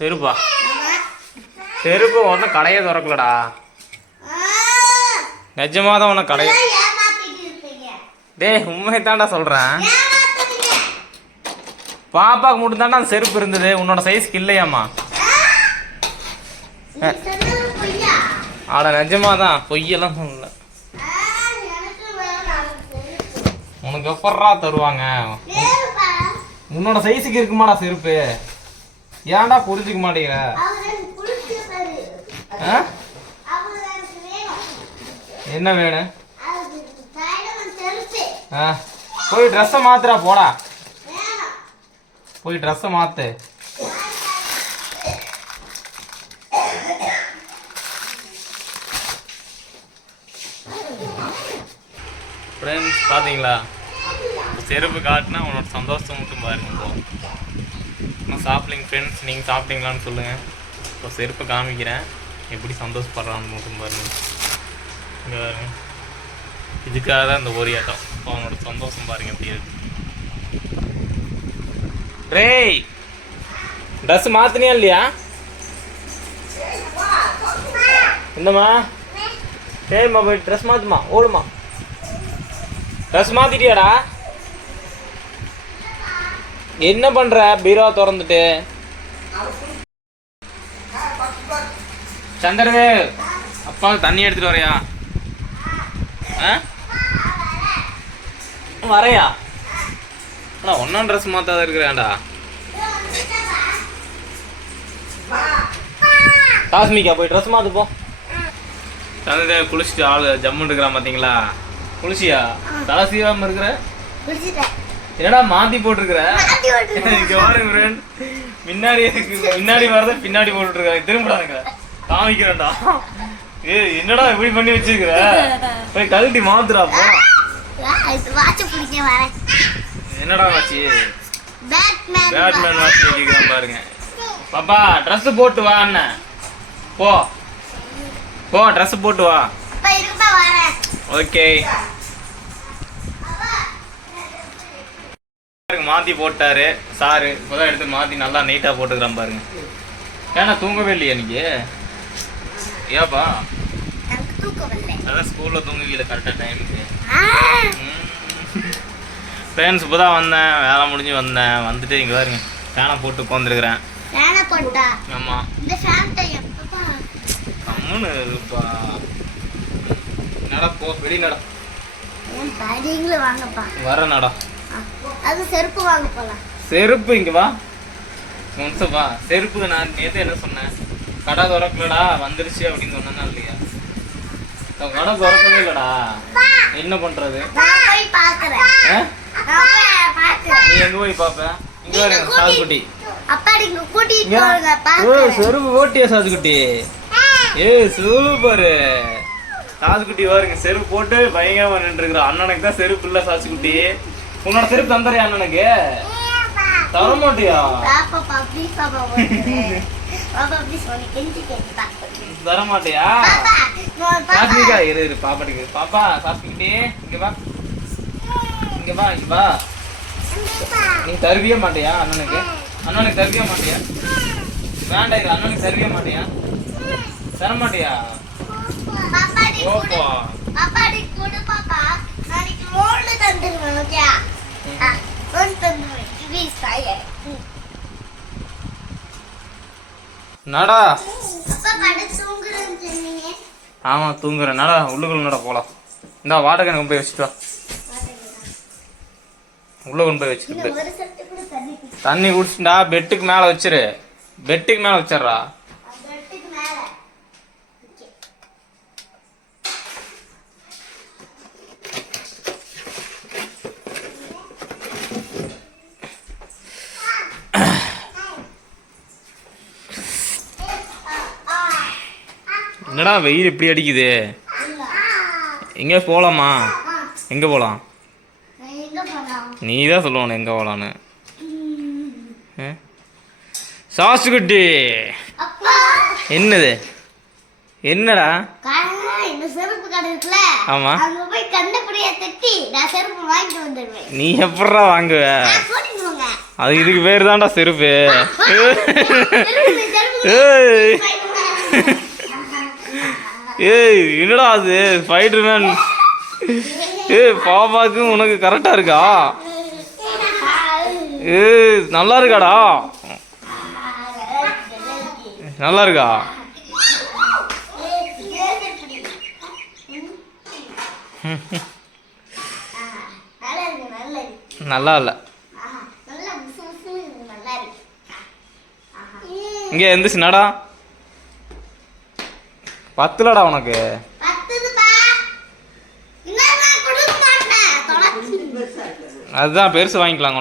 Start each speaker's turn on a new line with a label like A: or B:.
A: செருப்பா. செருப்பு ஒன்றும் கடையே திறக்கலடா. நிஜமாக தான் ஒன்றும் கடையே டேய் உண்மையை சொல்கிறேன்
B: ஏமாத்துறீங்க.
A: பாப்பாக்கு மட்டும் தான்டா அந்த செருப்பு இருந்தது. உன்னோட சைஸ்க்கு இல்லையாம்மா. ஆட நிஜமாக தான் பொய்யெல்லாம் சொல்லல. உனக்கு எப்பட்றா தருவாங்க. உன்னோட சைஸுக்கு இருக்குமாடா செருப்பு. ஏன்டா புரிஞ்சுக்க மாட்டேங்கிற. என்ன வேணும்? போய் ட்ரெஸ்ஸை மாத்துறா போடா. போய் ட்ரெஸ்ஸை மாத்து. ஃப்ரெண்ட்ஸ் பார்த்தீங்களா செருப்பு காட்டினா உன்னோட சந்தோஷம் மட்டும் பாருங்க. ப்ரோ நான் சாப்பிட்லிங்க ஃப்ரெண்ட்ஸ் நீங்கள் சாப்பிட்டீங்களான்னு சொல்லுங்கள் இப்போ செருப்பை காமிக்கிறேன். எப்படி சந்தோஷப்படுறான்னு மட்டும் பாருங்க. இங்கே பாருங்க. இதுக்காக தான் இந்த ஓரியாட்டம். இப்போ அவனோட சந்தோஷம் பாருங்க எப்படி இருக்கு. ரேய் ட்ரெஸ் மாத்தினியா இல்லையா? என்னம்மா? சரிம்மா போய் ட்ரெஸ் மாற்றுமா ஓடுமா? ட்ரெஸ் மாற்றிட்டியாடா என்ன பண்ற? பீரோ திறந்துட்டு. சந்திரதேவ் அப்பா தண்ணி எடுத்துட்டு வரையா? ஆ? வரையா? அண்ணா ஒன்றாம் ட்ரெஸ் மாத்தாத இருக்கிறேன்டா. காஸ்மிக்கா போய் ட்ரெஸ் மாத்து போ. சந்திரதேவ் குளிச்சுட்டு ஆள் ஜம்முன்னு இருக்கிறான் பார்த்தீங்களா குளிச்சியா? தலை சீவாம இருக்கிற? என்னடா மாத்தி போட்டிருக்கிற. இங்க பாருங்க. முன்னாடி முன்னாடி வரத பின்னாடி போட்டுட்டு இருக்காங்க திரும்படாங்க காமிக்கிறேன்டா. ஏய் என்னடா இப்படி பண்ணி வச்சிருக்கிற? போய் கழட்டி மாத்துடா போ. என்னடா ஆச்சு
B: பேட்மேன்
A: வாட்ச் வைக்கிறான் பாருங்க. பாப்பா Dress போட்டு வா அண்ணன் போ. போ Dress போட்டு வா. ஓகே மாத்தி போட்டாரு. சாரு இப்போதான் எடுத்து மாத்தி நல்லா நீட்டா போட்டுக்கிறான் பாருங்க. ஏன்னா தூங்கவே இல்லையா இன்னைக்கு ஏப்பா? அதான் ஸ்கூல்ல தூங்குவீல கரெக்டாக டைமுக்கு ஃப்ரெண்ட்ஸ் இப்போ தான் வந்தேன். வேலை முடிஞ்சு வந்தேன். வந்துட்டு இங்கே பாருங்க. ஃபேனை போட்டு உட்காந்துருக்குறேன் ஆமாம் கம்முன்னு இருப்பா. நட போ வெளி நட
B: உன் பேடிங்களும் வாங்கப்பா
A: வர நட
B: ஆ, அது செருப்பு வாங்க போலாம்.
A: செருப்பு இங்க வா. வா. செருப்பு நான் நேத்து என்ன சொன்னேன்? கடை திறக்கலடா வந்துருச்சு அப்படின்னு சொன்னா இல்லையா? கடை திறக்கவே இல்லடா. என்ன பண்றது? நீ எங்க போய் பாப்ப இங்க பாருங்க சாதுக்குட்டி. செருப்பு ஓட்டியா சாதுக்குட்டி? ஏ சூப்பர். சாதுக்குட்டி பாருங்க செருப்பு போட்டு பயங்கரமா நின்று அண்ணனுக்கு தான் செருப்பு இல்ல சாதுக்குட்டி. உன்னோட செருப்பு தந்துறியா அண்ணனுக்கு? தர மாட்டியா? தர மாட்டியா?
B: பாப்பா
A: இரு இரு பாப்பாட்டுக்கு. பாப்பா சாஸ்மிகிட்டே இங்க வா. இங்க வா இங்க வா. நீ தருவிய மாட்டியா அண்ணனுக்கு? அண்ணனுக்கு தருவிய மாட்டியா? வேண்டாம் இது அண்ணனுக்கு தருவிய மாட்டியா? தர மாட்டியா? ஓப்பா
B: பாப்பா. நீ கொடு பாப்பா. நாளைக்கு லோன் தந்துருவேன் ஓகே
A: நடா
B: அப்பா படு தூங்குறேன்னு சொன்னீங்க
A: ஆமா தூங்குறேன். நடா உள்ளுக்குள்ள நட போலாம்? இந்த வாடகை எனக்கு போய் வச்சுட்டு வா. உள்ள கொண்டு போய்
B: இந்த
A: வச்சிரு
B: ஒரு சட்டு கூட தண்ணி குடி
A: தண்ணி குடிச்சுட்டா பெட்டுக்கு மேல வச்சிரு. பெட்டுக்கு மேல வச்சிடுறா
B: அந்த இடத்துக்கு மேல ஓகே
A: என்னடா வெயில் இப்படி அடிக்குது? எங்கே போகலாமா எங்கே போகலாம் நீ தான் சொல்லணும் எங்கே போகலான்னு சாசுகுட்டி!
B: அப்பா
A: என்னது? என்னடா? ஆமா. நீ எப்பட்றா வாங்குவ? அது இதுக்கு பேர் தான்டா செருப்பு. ஏய் என்னடா அது? ஸ்பைடர் மேன் ஏய் பாப்பாக்கு உனக்கு கரெக்டா இருக்கா? ஏய் நல்லா இருக்காடா?
B: நல்லா இருக்கா?
A: நல்லா இல்லை.
B: ஆஹா, நல்லா புசு புசுன்னு இருக்கு, நல்லா இருக்கு. ஆஹா.
A: இங்கே எந்திரிச்சுனாடா பத்துலடா உனக்கு
B: பத்துதுப்பா. இன்னும் நான் கொடுக்க மாட்டேன். தொலைச்சு.
A: அதுதான் பெருசு வாங்கிக்கலாம்